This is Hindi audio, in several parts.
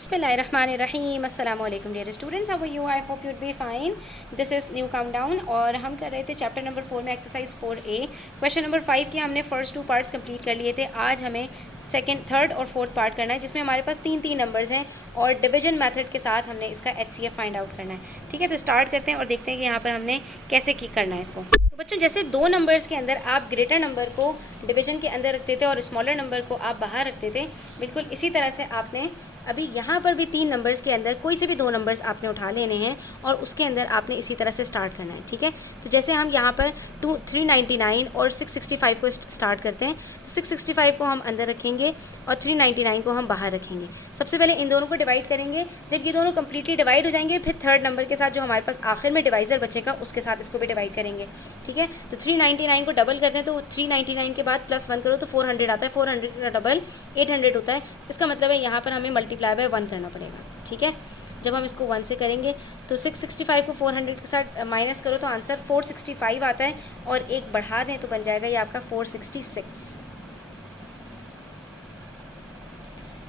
बिस्मिल्लाहिर्रहमानिर्रहीम अस्सलाम वालेकुम dear students, how are you? I hope you'd be fine. This is new countdown और हम कर रहे थे चैप्टर नंबर 4 में एक्सरसाइज 4A। क्वेश्चन नंबर 5 के हमने फर्स्ट 2 पार्ट्स कंप्लीट कर लिए थे। आज हमें सेकंड, थर्ड और फोर्थ पार्ट करना है, जिसमें हमारे पास तीन नंबर्स हैं और डिवीजन मेथड के साथ हमने इसका HCF फाइंड आउट करना है। ठीक है, तो स्टार्ट करते हैं और देखते हैं कि यहाँ पर हमने कैसे करना है इसको। तो बच्चों, जैसे दो नंबर्स के अंदर आप ग्रेटर नंबर को डिवीजन के अंदर रखते थे और स्मॉलर नंबर को आप बाहर रखते थे, बिल्कुल इसी तरह से आपने अभी यहाँ पर भी 3 नंबर्स के अंदर कोई से भी 2 नंबर्स आपने उठा लेने हैं और उसके अंदर आपने इसी तरह से स्टार्ट करना है। ठीक है, तो जैसे हम यहाँ पर 399 और 665 को स्टार्ट करते हैं, तो 665 को हम अंदर रखेंगे और 399 को हम बाहर रखेंगे। सबसे पहले इन दोनों को डिवाइड करेंगे। जब ये दोनों कम्प्लीटली डिवाइड हो जाएंगे, फिर थर्ड नंबर के साथ जो हमारे पास आखिर में डिवाइज़र बचेगा उसके साथ इसको भी डिवाइड करेंगे। ठीक है, तो 399 को डबल करते हैं, तो 399 के बाद +1 करो तो 400 आता है। 400 का डबल 800 होता है। इसका मतलब है यहाँ पर हमें मल्टीप्लाई बाय 1 करना पड़ेगा। ठीक है, जब हम इसको 1 से करेंगे तो 665 को 400 के साथ माइनस करो तो आंसर 465 आता है और एक बढ़ा दें तो बन जाएगा ये आपका 466।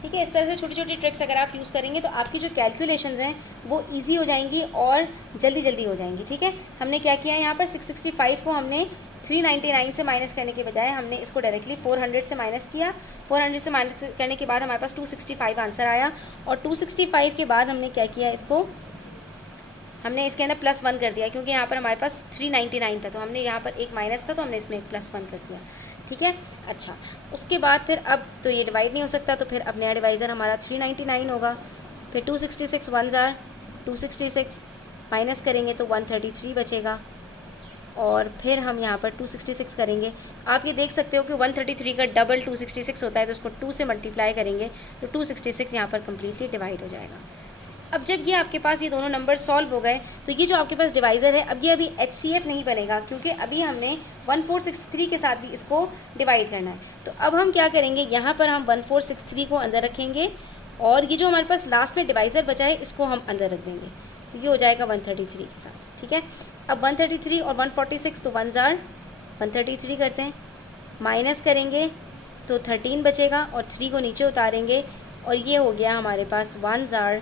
ठीक है, इस तरह से छोटी छोटी ट्रिक्स अगर आप यूज़ करेंगे तो आपकी जो कैलकुलेशंस हैं वो इजी हो जाएंगी और जल्दी हो जाएंगी। ठीक है, हमने क्या किया है यहाँ पर 665 को हमने 399 से माइनस करने के बजाय हमने इसको डायरेक्टली 400 से माइनस किया। 400 से माइनस करने के बाद हमारे पास 265 आंसर आया और 265 के बाद हमने क्या किया, इसको हमने इसके अंदर +1 कर दिया, क्योंकि यहाँ पर हमारे पास 399 था तो हमने यहाँ पर एक माइनस था तो हमने इसमें एक +1 कर दिया। ठीक है, अच्छा, उसके बाद फिर अब तो ये डिवाइड नहीं हो सकता, तो फिर अब नया डिवाइज़र हमारा 399 होगा। फिर 266 1 जार 266 माइनस करेंगे तो 133 बचेगा और फिर हम यहाँ पर 266 करेंगे। आप ये देख सकते हो कि 133 का डबल 266 होता है, तो उसको 2 से मल्टीप्लाई करेंगे तो 266 यहाँ पर कम्प्लीटली डिवाइड हो जाएगा। अब जब ये आपके पास ये दोनों नंबर सॉल्व हो गए तो ये जो आपके पास डिवाइज़र है, अब ये अभी HCF नहीं बनेगा, क्योंकि अभी हमने 1463 के साथ भी इसको डिवाइड करना है। तो अब हम क्या करेंगे, यहाँ पर हम 1463 को अंदर रखेंगे और ये जो हमारे पास लास्ट में डिवाइज़र बचा है इसको हम अंदर रख देंगे, तो ये हो जाएगा 133 के साथ। ठीक है, अब 133 और 146 तो 1 जार 133 करते हैं, माइनस करेंगे तो 13 बचेगा और 3 को नीचे उतारेंगे और ये हो गया हमारे पास 1 जार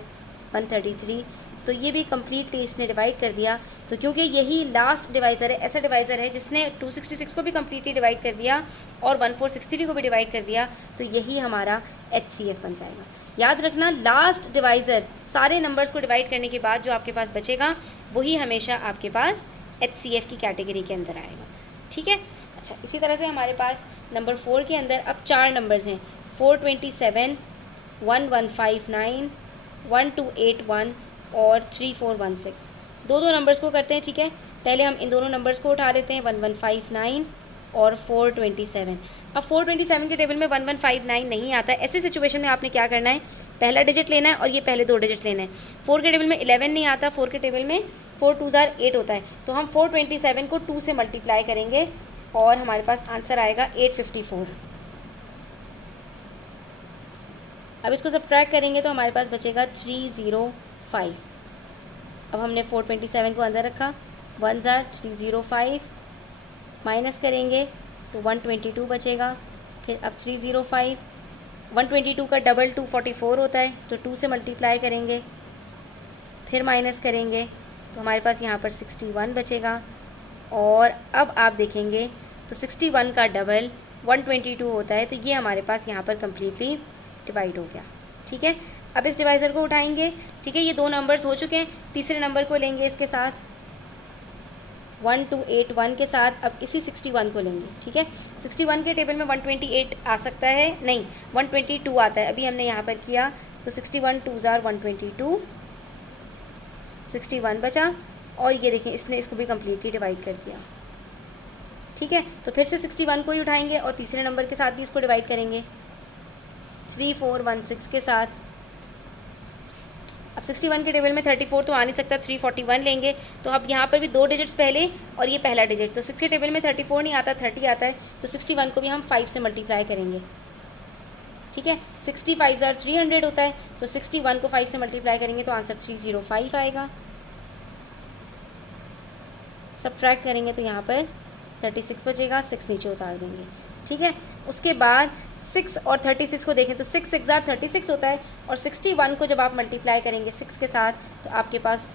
133। तो ये भी कम्प्लीटली इसने डिवाइड कर दिया। तो क्योंकि यही लास्ट डिवाइज़र है, ऐसा डिवाइज़र है जिसने 266 को भी कम्प्लीटली डिवाइड कर दिया और 1463 को भी डिवाइड कर दिया, तो यही हमारा HCF बन जाएगा। याद रखना, लास्ट डिवाइज़र सारे नंबर्स को डिवाइड करने के बाद जो आपके पास बचेगा वही हमेशा आपके पास HCF की कैटेगरी के अंदर आएगा। ठीक है, अच्छा, इसी तरह से हमारे पास नंबर 4 के अंदर अब 4 नंबर्स हैं, 427 1159 1281 और 3416। दो नंबर्स को करते हैं। ठीक है, पहले हम इन दोनों नंबर्स को उठा लेते हैं, 1159 और 427। अब 427 के टेबल में 1159 नहीं आता है। ऐसे सिचुएशन में आपने क्या करना है, पहला डिजिट लेना है और ये पहले 2 डिजिट लेना है। 4 के टेबल में 11 नहीं आता, 4 के टेबल में 4 2 जार 8 होता है, तो हम 427 को 2 से मल्टीप्लाई करेंगे और हमारे पास आंसर आएगा 854। अब इसको सब्ट्रैक्ट करेंगे तो हमारे पास बचेगा 305। अब हमने 427 को अंदर रखा, 1 जार 305 माइनस करेंगे तो 122 बचेगा। फिर अब 305, 122 का डबल 244 होता है, तो 2 से मल्टीप्लाई करेंगे, फिर माइनस करेंगे तो हमारे पास यहाँ पर 61 बचेगा। और अब आप देखेंगे तो 61 का डबल 122 होता है, तो ये हमारे पास यहाँ पर कम्प्लीटली डिवाइड हो गया। ठीक है, अब इस डिवाइज़र को उठाएंगे। ठीक है, ये 2 नंबर्स हो चुके हैं, तीसरे नंबर को लेंगे इसके साथ 1281 के साथ। अब इसी 61 को लेंगे। ठीक है, 61 के टेबल में 128 आ सकता है, नहीं 122 आता है, अभी हमने यहाँ पर किया तो 61 2 जार 122, 61 बचा और ये देखें इसने इसको भी कम्प्लीटली डिवाइड कर दिया। ठीक है, तो फिर से 61 को ही उठाएंगे और तीसरे नंबर के साथ भी इसको डिवाइड करेंगे 3416 के साथ। अब 61 के टेबल में 34 तो आ नहीं सकता, 341 लेंगे, तो अब यहाँ पर भी 2 डिजिट्स पहले और ये पहला डिजिट, तो 6 के टेबल में 34 नहीं आता, 30 आता है, तो 61 को भी हम 5 से मल्टीप्लाई करेंगे। ठीक है, 65 जार 300 होता है, तो 61 को 5 से मल्टीप्लाई करेंगे तो आंसर 305 आएगा। सब्ट्रैक्ट करेंगे तो यहाँ पर 36 बचेगा, 6 नीचे उतार देंगे। ठीक है। उसके बाद 6 और 36 को देखें तो 6 6 36 होता है, और 61 को जब आप मल्टीप्लाई करेंगे 6 के साथ तो आपके पास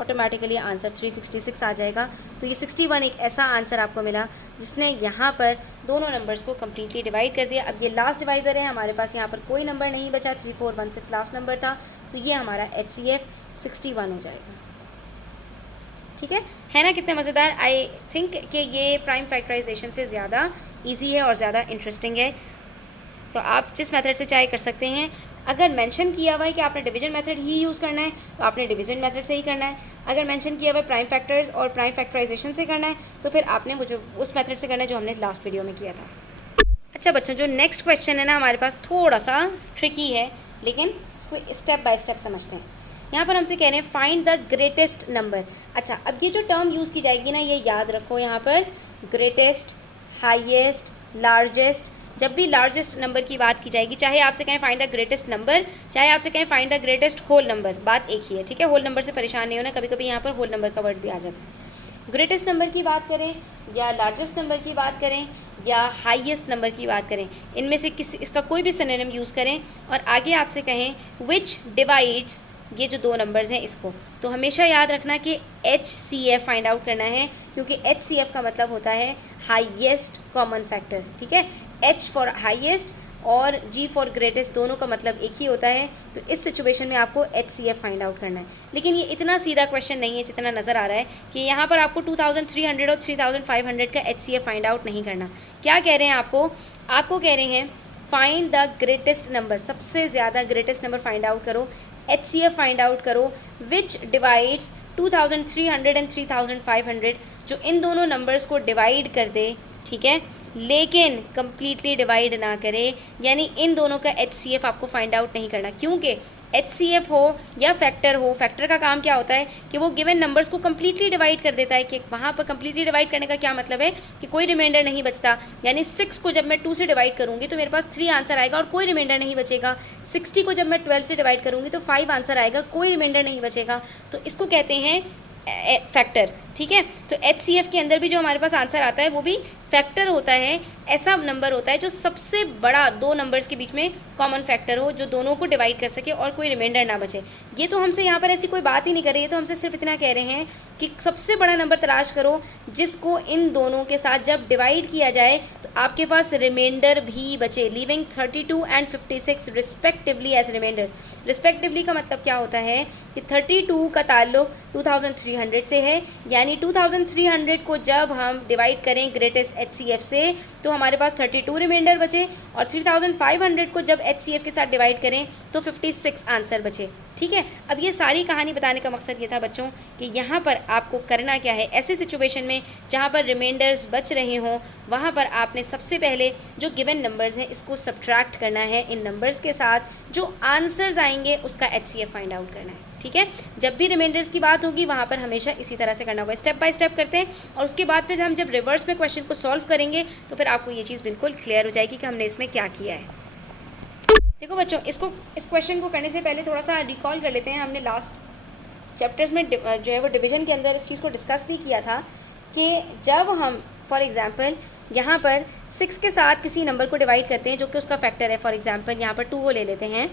ऑटोमेटिकली आंसर 366 आ जाएगा। तो ये 61 एक ऐसा आंसर आपको मिला जिसने यहाँ पर दोनों नंबर्स को कम्प्लीटली डिवाइड कर दिया। अब ये लास्ट डिवाइज़र है, हमारे पास यहाँ पर कोई नंबर नहीं बचा, 3416 लास्ट नंबर था, तो ये हमारा HCF 61 हो जाएगा। ठीक है ना, कितने मज़ेदार। आई थिंक कि ये प्राइम फैक्टराइजेशन से ज़्यादा ईजी है और ज़्यादा इंटरेस्टिंग है। तो आप जिस मेथड से चाहे कर सकते हैं। अगर मेंशन किया हुआ है कि आपने डिवीजन मेथड ही यूज़ करना है तो आपने डिवीजन मेथड से ही करना है। अगर मेंशन किया हुआ है प्राइम फैक्टर्स और प्राइम फैक्टराइजेशन से करना है तो फिर आपने वो जो उस मेथड से करना है जो हमने लास्ट वीडियो में किया था। अच्छा बच्चों, जो नेक्स्ट क्वेश्चन है ना हमारे पास थोड़ा सा ट्रिकी है, लेकिन इसको स्टेप बाय स्टेप समझते हैं। यहाँ पर हमसे कह रहे हैं फाइंड द ग्रेटेस्ट नंबर। अच्छा, अब ये जो टर्म यूज़ की जाएगी ना, ये याद रखो, यहाँ पर ग्रेटेस्ट, हाईएस्ट, लार्जेस्ट, जब भी लार्जेस्ट नंबर की बात की जाएगी, चाहे आपसे कहें फाइंड द ग्रेटेस्ट नंबर, चाहे आपसे कहें find the greatest whole number, बात एक ही है। ठीक है, होल नंबर से परेशान नहीं होना, कभी कभी यहाँ पर होल नंबर का वर्ड भी आ जाता है। ग्रेटेस्ट नंबर की बात करें या लार्जेस्ट नंबर की बात करें या हाईएस्ट नंबर की बात करें, इनमें से किसी इसका कोई भी सिनोनिम यूज़ करें और आगे आपसे कहें विच डिवाइड्स ये जो दो नंबर्स हैं इसको, तो हमेशा याद रखना कि HCF फाइंड आउट करना है, क्योंकि HCF का मतलब होता है हाईएस्ट कॉमन फैक्टर। ठीक है, H फॉर हाईएस्ट और G फॉर ग्रेटेस्ट, दोनों का मतलब एक ही होता है। तो इस सिचुएशन में आपको HCF फाइंड आउट करना है। लेकिन ये इतना सीधा क्वेश्चन नहीं है जितना नज़र आ रहा है कि यहाँ पर आपको 2300 और 3500 का HCF फाइंड आउट नहीं करना। क्या कह रहे हैं आपको कह रहे हैं फाइंड द ग्रेटेस्ट नंबर, सबसे ज़्यादा ग्रेटेस्ट नंबर फाइंड आउट करो, HCF फाइंड आउट करो विच डिवाइड्स 2300 एंड 3500, जो इन दोनों नंबर्स को डिवाइड कर दे। ठीक है, लेकिन कम्प्लीटली डिवाइड ना करे, यानी इन दोनों का HCF आपको फाइंड आउट नहीं करना, क्योंकि HCF हो या फैक्टर हो, फैक्टर का काम क्या होता है कि वो गिवन नंबर्स को कम्प्लीटली डिवाइड कर देता है। कि वहाँ पर कम्प्लीटली डिवाइड करने का क्या मतलब है कि कोई रिमाइंडर नहीं बचता, यानी 6 को जब मैं 2 से डिवाइड करूँगी तो मेरे पास 3 आंसर आएगा और कोई रिमाइंडर नहीं बचेगा। 60 को जब मैं 12 से डिवाइड करूँगी तो 5 आंसर आएगा, कोई रिमाइंडर नहीं बचेगा। तो इसको कहते हैं फैक्टर। ठीक है, तो HCF के अंदर भी जो हमारे पास आंसर आता है वो भी फैक्टर होता है, ऐसा नंबर होता है जो सबसे बड़ा दो नंबर्स के बीच में कॉमन फैक्टर हो, जो दोनों को डिवाइड कर सके और कोई रिमाइंडर ना बचे। ये तो हमसे यहाँ पर ऐसी कोई बात ही नहीं कर रही है, तो हमसे सिर्फ इतना कह रहे हैं कि सबसे बड़ा नंबर तलाश करो जिसको इन दोनों के साथ जब डिवाइड किया जाए तो आपके पास रिमाइंडर भी बचे, leaving 32 and 56 respectively as remainders. Respectively का मतलब क्या होता है कि 32 का ताल्लुक 2300 से है, यानी 2300 को जब हम डिवाइड करें ग्रेटेस्ट HCF से तो हमारे पास 32 रिमाइंडर बचे, और 3500 को जब HCF के साथ डिवाइड करें तो 56 आंसर बचे। ठीक है, अब ये सारी कहानी बताने का मकसद ये था बच्चों कि यहाँ पर आपको करना क्या है, ऐसी सिचुएशन में जहाँ पर रिमाइंडर्स बच रहे हों वहाँ पर आपने सबसे पहले जो गिवन नंबर्स हैं इसको सब्ट्रैक्ट करना है, इन नंबर्स के साथ जो आंसर्स आएंगे उसका HCF फाइंड आउट करना है। ठीक है, जब भी रिमाइंडर्स की बात होगी वहाँ पर हमेशा इसी तरह से करना होगा, स्टेप बाय स्टेप करते हैं, और उसके बाद फिर हम जब रिवर्स में क्वेश्चन को सॉल्व करेंगे तो फिर आपको ये चीज़ बिल्कुल क्लियर हो जाएगी कि हमने इसमें क्या किया है। देखो बच्चों, इस क्वेश्चन को करने से पहले थोड़ा सा रिकॉल कर लेते हैं। हमने लास्ट चैप्टर्स में जो है वो डिवीजन के अंदर इस चीज़ को डिस्कस भी किया था कि जब हम फॉर एग्जांपल यहाँ पर 6 के साथ किसी नंबर को डिवाइड करते हैं जो कि उसका फैक्टर है, फॉर एग्जांपल यहाँ पर 2 को ले लेते हैं,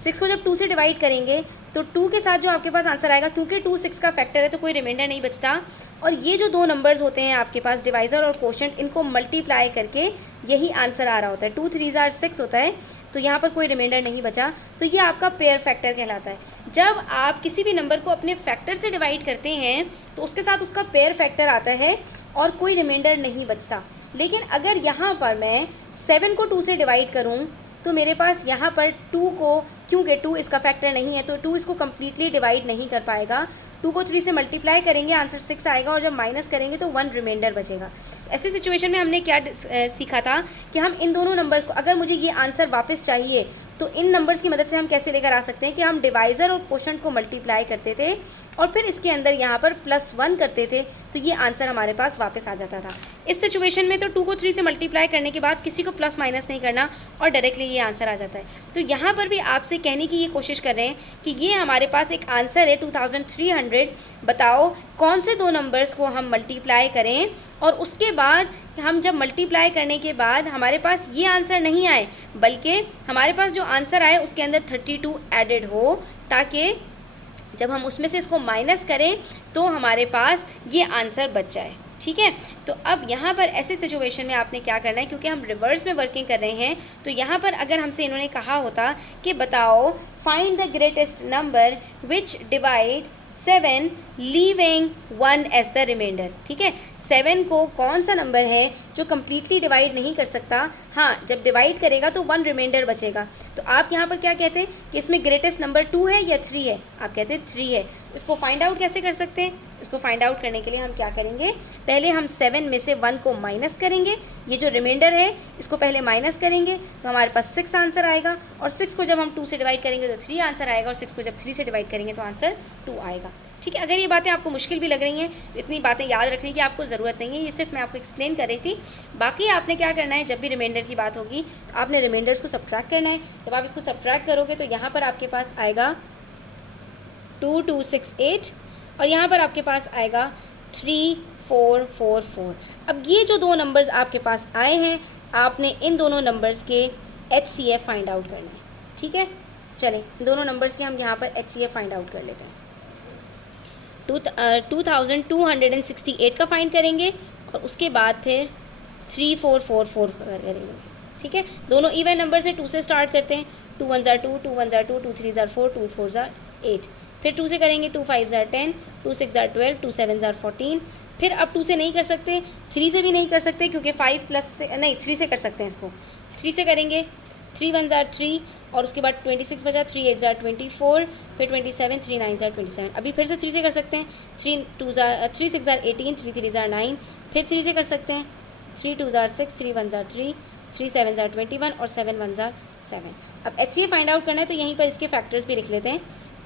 6 को जब 2 से डिवाइड करेंगे तो 2 के साथ जो आपके पास आंसर आएगा, क्योंकि 2 6 का फैक्टर है तो कोई रिमाइंडर नहीं बचता, और ये जो दो नंबर्स होते हैं आपके पास डिवाइज़र और कोशेंट, इनको मल्टीप्लाई करके यही आंसर आ रहा होता है। 2 3 are 6 होता है, तो यहाँ पर कोई रिमाइंडर नहीं बचा, तो ये आपका पेयर फैक्टर कहलाता है। जब आप किसी भी नंबर को अपने फैक्टर से डिवाइड करते हैं तो उसके साथ उसका पेयर फैक्टर आता है और कोई रिमाइंडर नहीं बचता। लेकिन अगर यहाँ पर मैं 7 को 2 से डिवाइड करूँ तो मेरे पास यहाँ पर 2 को, क्योंकि 2 इसका फैक्टर नहीं है तो 2 इसको कम्प्लीटली डिवाइड नहीं कर पाएगा। 2 को 3 से मल्टीप्लाई करेंगे, आंसर 6 आएगा, और जब माइनस करेंगे तो 1 रिमाइंडर बचेगा। ऐसी सिचुएशन में हमने क्या सीखा था कि हम इन दोनों नंबर्स को, अगर मुझे ये आंसर वापस चाहिए तो इन नंबर्स की मदद से हम कैसे लेकर आ सकते हैं कि हम डिवाइज़र और कोशेंट को मल्टीप्लाई करते थे और फिर इसके अंदर यहाँ पर +1 करते थे, तो ये आंसर हमारे पास वापस आ जाता था। इस सिचुएशन में तो 2 को 3 से मल्टीप्लाई करने के बाद किसी को प्लस माइनस नहीं करना और डायरेक्टली ये आंसर आ जाता है। तो यहाँ पर भी आपसे कहने की ये कोशिश कर रहे हैं कि ये हमारे पास एक आंसर है 2300 200, बताओ कौन से दो नंबर्स को हम मल्टीप्लाई करें और उसके बाद हम जब मल्टीप्लाई करने के बाद हमारे पास ये आंसर नहीं आए, बल्कि हमारे पास जो आंसर आए उसके अंदर 32 एडेड हो, ताकि जब हम उसमें से इसको माइनस करें तो हमारे पास ये आंसर बच जाए। ठीक है, तो अब यहाँ पर ऐसे सिचुएशन में आपने क्या करना है, क्योंकि हम रिवर्स में वर्किंग कर रहे हैं, तो यहाँ पर अगर हमसे इन्होंने कहा होता कि बताओ find the greatest number which divide 7 leaving 1 as the remainder. ठीक है, 7 को कौन सा नंबर है जो कम्प्लीटली डिवाइड नहीं कर सकता, हाँ जब डिवाइड करेगा तो 1 रिमाइंडर बचेगा। तो आप यहाँ पर क्या कहते हैं कि इसमें ग्रेटेस्ट नंबर 2 है या 3 है, आप कहते हैं 3 है। इसको फाइंड आउट कैसे कर सकते हैं, इसको फाइंड आउट करने के लिए हम क्या करेंगे, पहले हम 7 में से 1 को माइनस करेंगे, ये जो रिमाइंडर है इसको पहले माइनस करेंगे तो हमारे पास 6 आंसर आएगा, और 6 को जब हम 2 से डिवाइड करेंगे तो 3 आंसर आएगा, और 6 को जब 3 से डिवाइड करेंगे तो आंसर 2 आएगा। ठीक है, अगर ये बातें आपको मुश्किल भी लग रही हैं तो इतनी बातें याद रखने की आपको ज़रूरत नहीं है, ये सिर्फ मैं आपको एक्सप्लेन कर रही थी। बाकी आपने क्या करना है, जब भी रिमाइंडर की बात होगी तो आपने रिमाइंडर्स को सब्ट्रैक्ट करना है। जब आप इसको सब्ट्रैक्ट करोगे तो यहाँ पर आपके पास आएगा 2268 और यहाँ पर आपके पास आएगा 3444। अब ये जो दो नंबर्स आपके पास आए हैं, आपने इन दोनों नंबर्स के HCF फाइंड आउट करना है। ठीक है, चलें इन दोनों नंबर्स के हम यहाँ पर HCF फाइंड आउट कर लेते हैं। 2268 का फाइंड करेंगे और उसके बाद फिर 3444 करेंगे। ठीक है, दोनों इवन नंबर से 2 से स्टार्ट करते हैं। 2 1 जार 2, 2 1 जार 2, 2 3 जार 4, 2 4 जार 8, फिर 2 से करेंगे 2 5 जार 10, 2 6 जार 12, 2 7 जार 14। फिर अब 2 से नहीं कर सकते, 3 से भी नहीं कर सकते, क्योंकि 5 प्लस से नहीं 3 से कर सकते हैं इसको। 3 से करेंगे 3 1 जार 3 और उसके बाद 26 बचा, 3 8 जार 24, फिर 27, 3 9 जार 27। अभी फिर से 3 से कर सकते हैं, 3 6 जार 18, 3 3 जार 9, फिर 3 से कर सकते हैं 3 2 जार 6, 3 1 जार 3, 3 7 जार 21 और 7 1 जार 7। अब HCF फाइंड आउट करना है तो यहीं पर इसके फैक्टर्स भी लिख लेते हैं।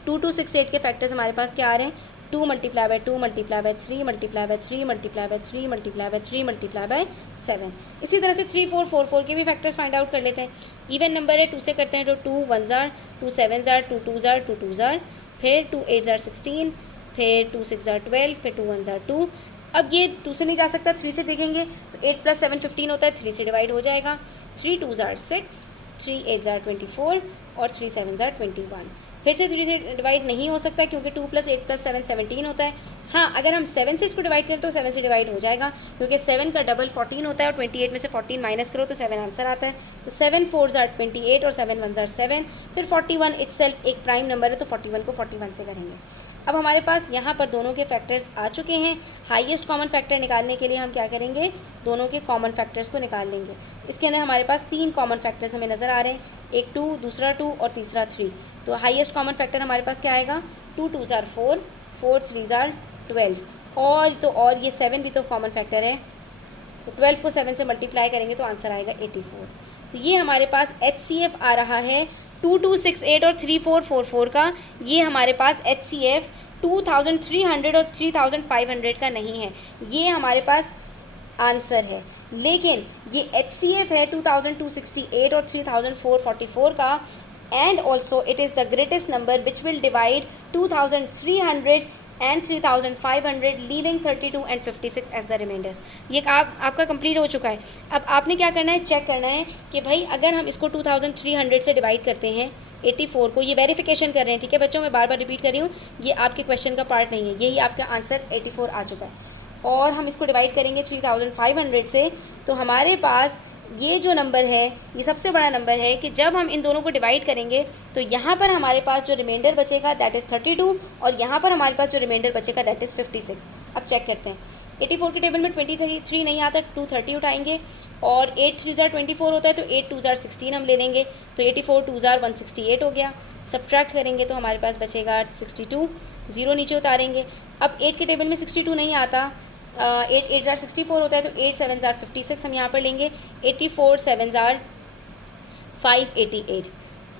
2268 के फैक्टर्स हमारे पास क्या आ रहे हैं, 2 multiply by 2 multiply by 3 multiply by 3 multiply by 3 multiply by 3 multiply by 7। इसी तरह से 3444 के भी फैक्टर्स फाइंड आउट कर लेते हैं। इवन नंबर है, 2 से करते हैं तो 2 1 जार, 2 7 जार, 2 2 जार, 2 2 जार, फिर 2 8 जार 16, फिर 2 6 जार 12, फिर 2 1 जार 2। अब ये 2 से नहीं जा सकता, 3 से देखेंगे तो 8 + 7 15 होता है, 3 से डिवाइड हो जाएगा। 3 2 जार 6, 3 8 जार 24 और 3 7 जार 21। फिर से 3 से डिवाइड नहीं हो सकता क्योंकि 2 + 8 + 7 17 होता है। हाँ, अगर हम 7 से इसको डिवाइड करें तो 7 से डिवाइड हो जाएगा, क्योंकि 7 का डबल 14 होता है और 28 में से 14 माइनस करो तो 7 आंसर आता है। तो 7 4 जार 28 और 7 1 जार 7। फिर 41 इटसेल्फ एक प्राइम नंबर है तो 41 को 41 से करेंगे। अब हमारे पास यहाँ पर दोनों के फैक्टर्स आ चुके हैं। हाईएस्ट कॉमन फैक्टर निकालने के लिए हम क्या करेंगे, दोनों के कॉमन फैक्टर्स को निकाल लेंगे। इसके अंदर हमारे पास 3 कॉमन फैक्टर्स हमें नज़र आ रहे हैं, एक 2, दूसरा 2 और तीसरा 3। तो हाईएस्ट कॉमन फैक्टर हमारे पास क्या आएगा, 2 2 जार 4, 4 3 जार 12 और ये 7 भी तो कॉमन फैक्टर है, तो 12 को 7 से मल्टीप्लाई करेंगे तो आंसर आएगा 84। तो ये हमारे पास HCF आ रहा है 2268 और 3444 का। ये हमारे पास HCF 2300 और 3500 का नहीं है, ये हमारे पास आंसर है। लेकिन ये HCF है 2268 और 3444 का, and also it is the greatest number which will divide 2300 and 3500 leaving 32 and 56 as the remainders. ये आपका कंप्लीट हो चुका है। अब आपने क्या करना है, चेक करना है कि भाई अगर हम इसको 2300 से डिवाइड करते हैं 84 को, ये वेरिफिकेशन कर रहे हैं। ठीक है बच्चों, मैं बार बार रिपीट कर रही हूँ, ये आपके क्वेश्चन का पार्ट नहीं है, यही आपका आंसर 84 आ चुका है। और हम इसको डिवाइड करेंगे 3500 से, तो हमारे पास ये जो नंबर है ये सबसे बड़ा नंबर है कि जब हम इन दोनों को डिवाइड करेंगे तो यहाँ पर हमारे पास जो रिमाइंडर बचेगा दैट इज़ 32 और यहाँ पर हमारे पास जो रिमाइंडर बचेगा दैट इज़ 56। अब चेक करते हैं, 84 के टेबल में 23 नहीं आता, 230 उठाएंगे और 8 3 जार 24 होता है तो 8 2 जार 16 हम ले लेंगे, तो 84 2 जार 168 हो गया। सब्ट्रैक्ट करेंगे तो हमारे पास बचेगा 62, 0 नीचे उतारेंगे। अब 8 के टेबल में 62 नहीं आता, 8 8 जार 64 होता है तो 8 7 जार 56 हम यहाँ पर लेंगे, 84 7 जार 588।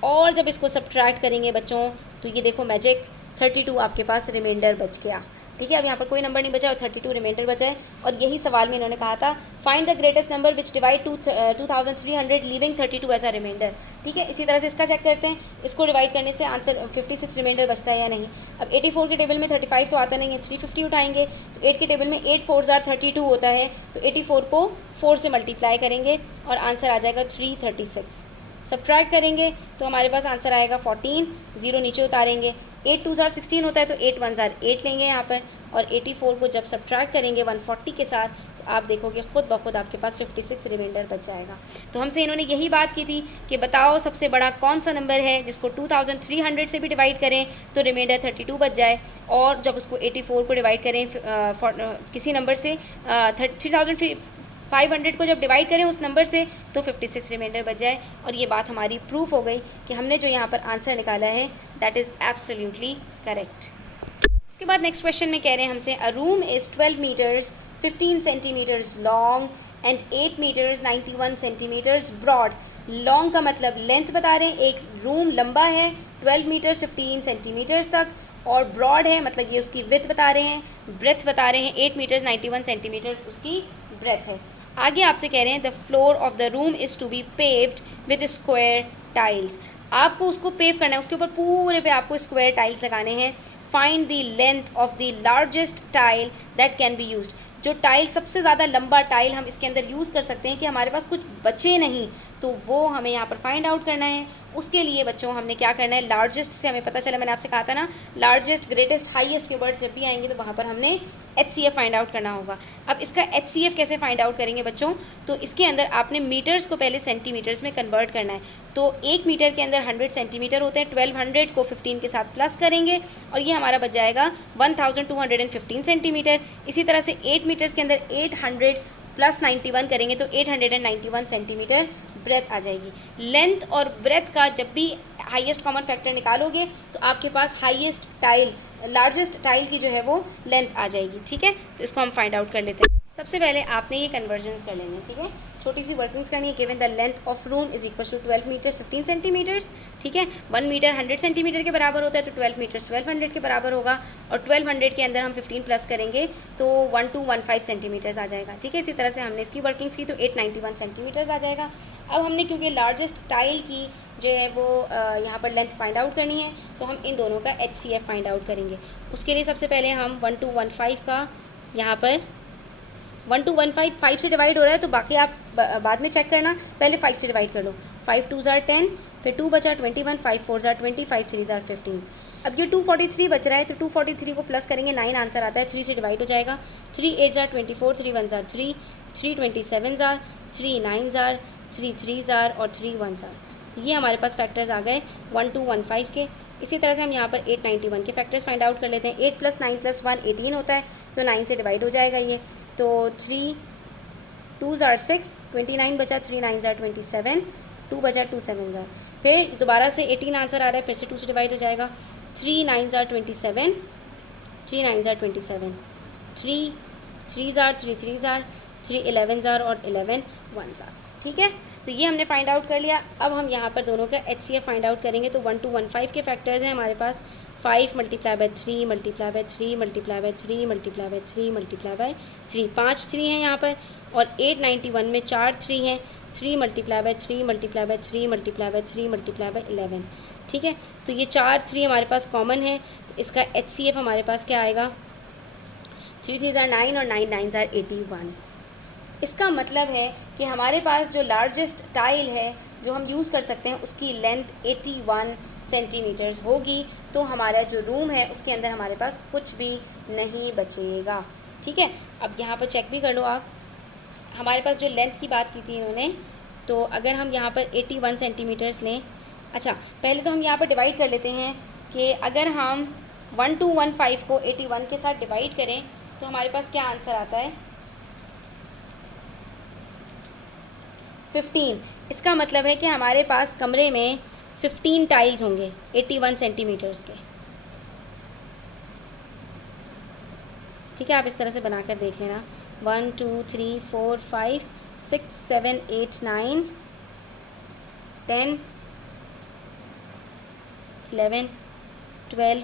और जब इसको सब्ट्रैक्ट करेंगे बच्चों तो ये देखो मैजिक, 32 आपके पास रिमाइंडर बच गया। ठीक है, अब यहाँ पर कोई नंबर नहीं बचा और 32 रिमाइंडर बचा है। और यही सवाल में इन्होंने कहा था find the greatest number which divide 2300 leaving 32 as a remainder. ठीक है, इसी तरह से इसका चेक करते हैं, इसको डिवाइड करने से आंसर 56 रिमाइंडर बचता है या नहीं। अब 84 के टेबल में 35 तो आता नहीं है, 350 उठाएंगे तो 8 के टेबल में 8 4 जार 32 होता है, तो 84 को 4 से मल्टीप्लाई करेंगे और आंसर आ जाएगा 336। सब्ट्रैक्ट करेंगे तो हमारे पास आंसर आएगा 14, 0 नीचे उतारेंगे, 8 2 जार 16 होता है तो 8 1 जार 8 लेंगे यहाँ पर, और 84 को जब सब्ट्रैक्ट करेंगे 140 के साथ तो आप देखोगे खुद ब खुद आपके पास 56 रिमाइंडर बच जाएगा। तो हमसे इन्होंने यही बात की थी कि बताओ सबसे बड़ा कौन सा नंबर है जिसको 2300 से भी डिवाइड करें तो रिमाइंडर 32 बच जाए, और जब उसको 84 को डिवाइड करें किसी नंबर से 3500 को जब डिवाइड करें उस नंबर से तो 56 रिमाइंडर बच जाए। और ये बात हमारी प्रूफ हो गई कि हमने जो यहाँ पर आंसर निकाला है दैट इज़ एब्सोल्युटली करेक्ट। उसके बाद नेक्स्ट क्वेश्चन में कह रहे हैं हमसे, a room is 12 metres 15 centimetres long and 8 metres 91 centimetres broad. Long का मतलब लेंथ बता रहे हैं, एक रूम लंबा है 12 मीटर्स 15 सेंटीमीटर्स तक, और ब्रॉड है मतलब ये उसकी विड्थ बता रहे हैं, ब्रेथ बता रहे हैं 8 मीटर्स 91 सेंटीमीटर्स उसकी ब्रेथ है। आगे आपसे कह रहे हैं the floor of the room is to be paved with square tiles. आपको उसको पेव करना है, उसके ऊपर पूरे पे आपको स्क्वायर टाइल्स लगाने हैं। Find the length of the largest tile that can be used. जो टाइल सबसे ज़्यादा लंबा टाइल हम इसके अंदर यूज़ कर सकते हैं कि हमारे पास कुछ बचे नहीं, तो वो हमें यहाँ पर फाइंड आउट करना है। उसके लिए बच्चों हमने क्या करना है, लार्जेस्ट से हमें पता चला, मैंने आपसे कहा था ना लार्जेस्ट ग्रेटेस्ट हाईएस्ट के वर्ड्स जब भी आएंगे तो वहाँ पर हमने HCF फाइंड आउट करना होगा। अब इसका HCF कैसे फाइंड आउट करेंगे बच्चों, तो इसके अंदर आपने मीटर्स को पहले सेंटीमीटर्स में कन्वर्ट करना है। तो 1 मीटर के अंदर 100 सेंटीमीटर होते हैं, 1200 को 15 के साथ प्लस करेंगे और ये हमारा बच जाएगा 1215 सेंटीमीटर। इसी तरह से 8 मीटर्स के अंदर 800 प्लस 91 करेंगे तो 891 सेंटीमीटर ब्रेथ आ जाएगी। लेंथ और ब्रेथ का जब भी हाईएस्ट कॉमन फैक्टर निकालोगे तो आपके पास हाईएस्ट टाइल लार्जेस्ट टाइल की जो है वो लेंथ आ जाएगी। ठीक है, तो इसको हम फाइंड आउट कर लेते हैं। सबसे पहले आपने ये कन्वर्जन्स कर लेने हैं। ठीक है, छोटी सी वर्किंग्स करनी है। Given the length of room is equal to 12 metres 15 centimetres. ठीक है, 1 मीटर 100 सेंटीमीटर के बराबर होता है तो 12 मीटर्स 1200 के बराबर होगा, और 1200 के अंदर हम 15 प्लस करेंगे तो 1215 सेंटीमीटर्स आ जाएगा। ठीक है, इसी तरह से हमने इसकी वर्किंग्स की तो 891 सेंटीमीटर्स आ जाएगा। अब हमने क्योंकि लार्जेस्ट टाइल की जो है वो यहाँ पर लेंथ फाइंड आउट करनी है तो हम इन दोनों का HCF फाइंड आउट करेंगे। उसके लिए सबसे पहले हम 1215 का यहाँ पर 1215 5 से डिवाइड हो रहा है तो बाकी आप बाद में चेक करना, पहले 5 से डिवाइड कर लो। 5 2 जार 10, फिर 2 बचा 21, 5 4 जार 20, 5 3 जार 15। अब ये 243 बच रहा है तो 243 को प्लस करेंगे 9 आंसर आता है, 3 से डिवाइड हो जाएगा। 3 8 jar 24, 3 1 jar 3, 3 27 jar, 3 9 jar, 3 3 jar और 3 1 जार। ये हमारे पास फैक्टर्स आ गए 1215 के। इसी तरह से हम यहाँ पर 891 के फैक्टर्स फाइंड आउट कर लेते हैं। 8 + 9 + 1 18 होता है तो 9 से डिवाइड हो जाएगा ये, तो 3 2 जार 6, 29 बचा, 3 9 जार 27, 2 बचा 2 7 जार, फिर दोबारा से 18 आंसर आ रहा है, फिर से 2 से डिवाइड हो जाएगा। 3 9 jar 27, 3 9 jar 27, 3 3 jar 3 3 jar, 3 11 jar और 11 1 जार। ठीक है, तो ये हमने फाइंड आउट कर लिया। अब हम यहाँ पर दोनों का HCF फाइंड आउट करेंगे तो 1215 के फैक्टर्स हैं हमारे पास 5 × 3 × 3 × 3 × 3 × 3 × 3, 5 3 हैं यहाँ पर, और 891 में 4 3 हैं, 3 × 3 × 3 × 3 × 11। ठीक है, तो ये 4 3 हमारे पास कॉमन है, तो इसका HCF हमारे पास क्या आएगा, 3 3 जार 9 और 9 9 जार 81। इसका मतलब है कि हमारे पास जो लार्जेस्ट टाइल है जो हम यूज़ कर सकते हैं उसकी लेंथ 81 सेंटीमीटर्स होगी, तो हमारा जो रूम है उसके अंदर हमारे पास कुछ भी नहीं बचेगा। ठीक है, अब यहाँ पर चेक भी कर लो आप, हमारे पास जो लेंथ की बात की थी इन्होंने, तो अगर हम यहाँ पर 81 सेंटीमीटर्स लें, अच्छा पहले तो हम यहाँ पर डिवाइड कर लेते हैं कि अगर हम 1215 को 81 के साथ डिवाइड करें तो हमारे पास क्या आंसर आता है, 15। इसका मतलब है कि हमारे पास कमरे में 15 टाइल्स होंगे 81 सेंटीमीटर्स के। ठीक है, आप इस तरह से बनाकर देख लेना। 1 2 3 4 5 6 7 8 9 10 11 12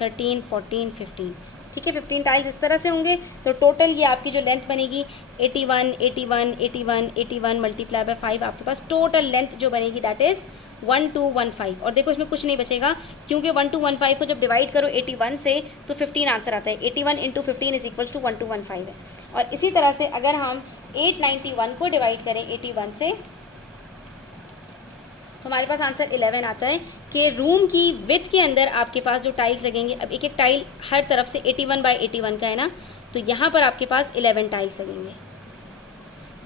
13 14 15, ठीक है, 15 टाइल्स इस तरह से होंगे। तो टोटल ये आपकी जो लेंथ बनेगी 81 81 81 81 मल्टीप्लाई बाय 5, आपके पास टोटल लेंथ जो बनेगी दैट इज़ 1215। और देखो इसमें कुछ नहीं बचेगा क्योंकि 1215 को जब डिवाइड करो 81 से तो 15 आंसर आता है। 81 इंटू 15 इज इक्वल्स टू 1215 है। और इसी तरह से अगर हम 891 को डिवाइड करें 81 से तो हमारे पास आंसर 11 आता है कि रूम की विड्थ के अंदर आपके पास जो टाइल्स लगेंगे, अब एक एक टाइल हर तरफ से 81 बाई 81 का है ना, तो यहाँ पर आपके पास 11 टाइल्स लगेंगे।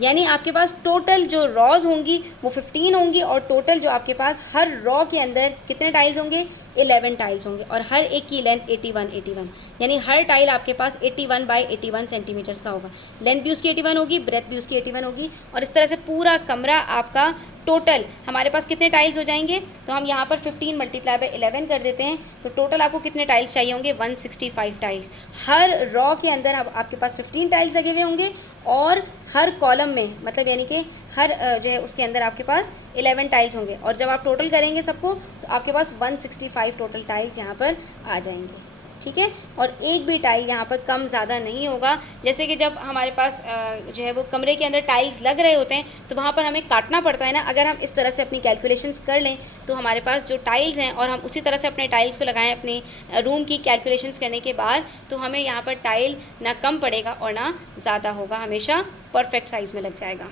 यानी आपके पास टोटल जो रॉज होंगी वो 15 होंगी और टोटल जो आपके पास हर रॉ के अंदर कितने टाइल्स होंगे, 11 टाइल्स होंगे और हर एक की लेंथ 81 81, यानी हर टाइल आपके पास 81 बाई 81 सेंटीमीटर्स का होगा। लेंथ भी उसकी 81 होगी, ब्रेथ भी उसकी 81 होगी। और इस तरह से पूरा कमरा आपका टोटल हमारे पास कितने टाइल्स हो जाएंगे, तो हम यहाँ पर 15 मल्टीप्लाई बाई 11 कर देते हैं। तो टोटल आपको कितने टाइल्स चाहिए होंगे, 165 टाइल्स। हर रॉ के अंदर आपके पास 15 टाइल्स लगे हुए होंगे और हर कॉलम में मतलब यानी कि हर जो है उसके अंदर आपके पास 11 टाइल्स होंगे। और जब आप टोटल करेंगे सबको तो आपके पास 165 टोटल टाइल्स यहाँ पर आ जाएंगे। ठीक है, और एक भी टाइल यहाँ पर कम ज़्यादा नहीं होगा। जैसे कि जब हमारे पास जो है वो कमरे के अंदर टाइल्स लग रहे होते हैं तो वहाँ पर हमें काटना पड़ता है ना। अगर हम इस तरह से अपनी कैलकुलेशंस कर लें तो हमारे पास जो टाइल्स हैं और हम उसी तरह से अपने टाइल्स को लगाएं अपने रूम की कैलकुलेशंस करने के बाद, तो हमें यहाँ पर टाइल ना कम पड़ेगा और ना ज़्यादा होगा, हमेशा परफेक्ट साइज़ में लग जाएगा।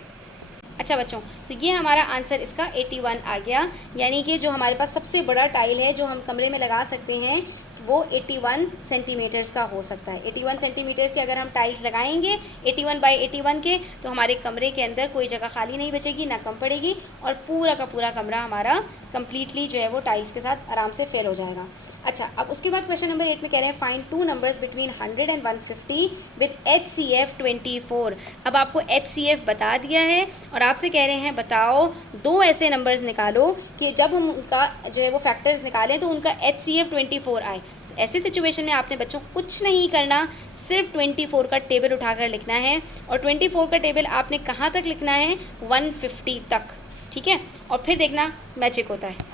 अच्छा बच्चों, तो ये हमारा आंसर इसका 81 आ गया। यानी कि जो हमारे पास सबसे बड़ा टाइल है जो हम कमरे में लगा सकते हैं वो 81 सेंटीमीटर्स का हो सकता है। 81 सेंटीमीटर्स के अगर हम टाइल्स लगाएंगे 81 बाई 81 के, तो हमारे कमरे के अंदर कोई जगह खाली नहीं बचेगी, ना कम पड़ेगी और पूरा का पूरा कमरा हमारा कंप्लीटली जो है वो टाइल्स के साथ आराम से फिल हो जाएगा। अच्छा, अब उसके बाद क्वेश्चन नंबर 8 में कह रहे हैं find 2 numbers between 100 and 150 with HCF 24। अब आपको HCF बता दिया है और आपसे कह रहे हैं बताओ 2 ऐसे नंबर्स निकालो कि जब हम उनका जो है वो फैक्टर्स निकालें तो उनका HCF 24 आए। तो ऐसे सिचुएशन में आपने बच्चों कुछ नहीं करना, सिर्फ 24 का टेबल उठाकर लिखना है। और 24 का टेबल आपने कहाँ तक लिखना है, 150 तक। ठीक है, और फिर देखना मैजिक होता है।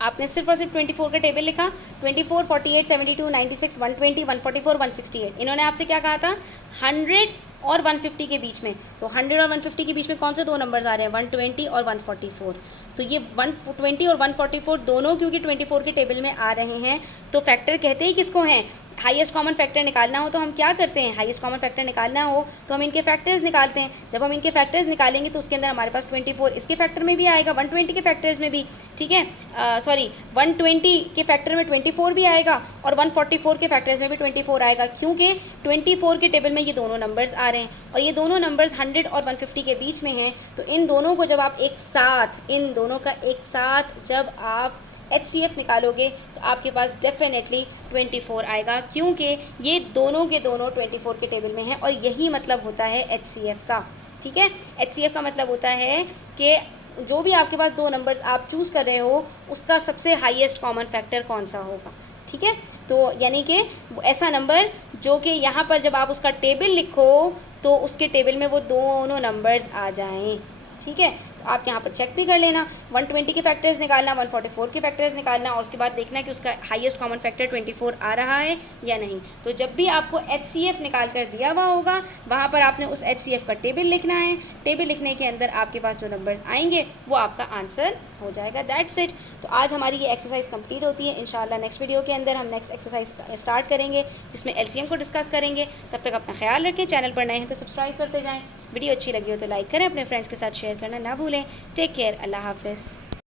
आपने सिर्फ और सिर्फ 24 का टेबल लिखा, 24, 48, 72, 96, 120, 144, 168। इन्होंने आपसे क्या कहा था, 100 और 150 के बीच में। तो 100 और 150 के बीच में कौन से 2 नंबर्स आ रहे हैं, 120 और 144। तो ये 120 और 144 दोनों क्योंकि 24 के टेबल में आ रहे हैं तो फैक्टर कहते ही किसको हैं, हाईएस्ट कॉमन फैक्टर निकालना हो तो हम क्या करते हैं, हाईएस्ट कॉमन फैक्टर निकालना हो तो हम इनके फैक्टर्स निकालते हैं। जब हम इनके फैक्टर्स निकालेंगे तो उसके अंदर हमारे पास 24 इसके फैक्टर में भी आएगा, 120 के फैक्टर्स में भी, ठीक है, 120 के फैक्टर में 24 भी आएगा और 144 के फैक्टर्स में भी 24 आएगा, क्योंकि 24 के टेबल में ये दोनों नंबर्स आ रहे हैं और ये दोनों नंबर्स 100 और 150 के बीच में हैं। तो इन दोनों को जब आप एक साथ, इन दोनों का एक साथ जब आप HCF निकालोगे तो आपके पास डेफिनेटली 24 आएगा, क्योंकि ये दोनों के दोनों 24 के टेबल में हैं और यही मतलब होता है HCF का। ठीक है, HCF का मतलब होता है कि जो भी आपके पास 2 नंबर्स आप चूज़ कर रहे हो उसका सबसे हाईएस्ट कॉमन फैक्टर कौन सा होगा। ठीक है, तो यानी कि ऐसा नंबर जो कि यहाँ पर जब आप उसका टेबल लिखो तो उसके टेबल में वो दोनों नंबर्स आ जाएं। ठीक है, तो आप यहाँ पर चेक भी कर लेना, 120 के फैक्टर्स निकालना, 144 के फैक्टर्स निकालना और उसके बाद देखना कि उसका हाईएस्ट कॉमन फैक्टर 24 आ रहा है या नहीं। तो जब भी आपको HCF निकाल कर दिया हुआ होगा वहाँ पर आपने उस HCF का टेबल लिखना है। टेबल लिखने के अंदर आपके पास जो नंबर्स आएंगे वो आपका आंसर हो जाएगा। That's it. तो आज हमारी ये एक्सरसाइज कंप्लीट होती है। इंशाल्लाह नेक्स्ट वीडियो के अंदर हम नेक्स्ट एक्सरसाइज स्टार्ट करेंगे जिसमें LCM को डिस्कस करेंगे। तब तक अपना ख्याल रखें, चैनल पर नए हैं तो सब्सक्राइब करते जाएँ, वीडियो अच्छी लगी हो तो लाइक करें, अपने फ्रेंड्स के साथ शेयर करना ना भूलें। टेक केयर, अल्लाह हाफ़िज़।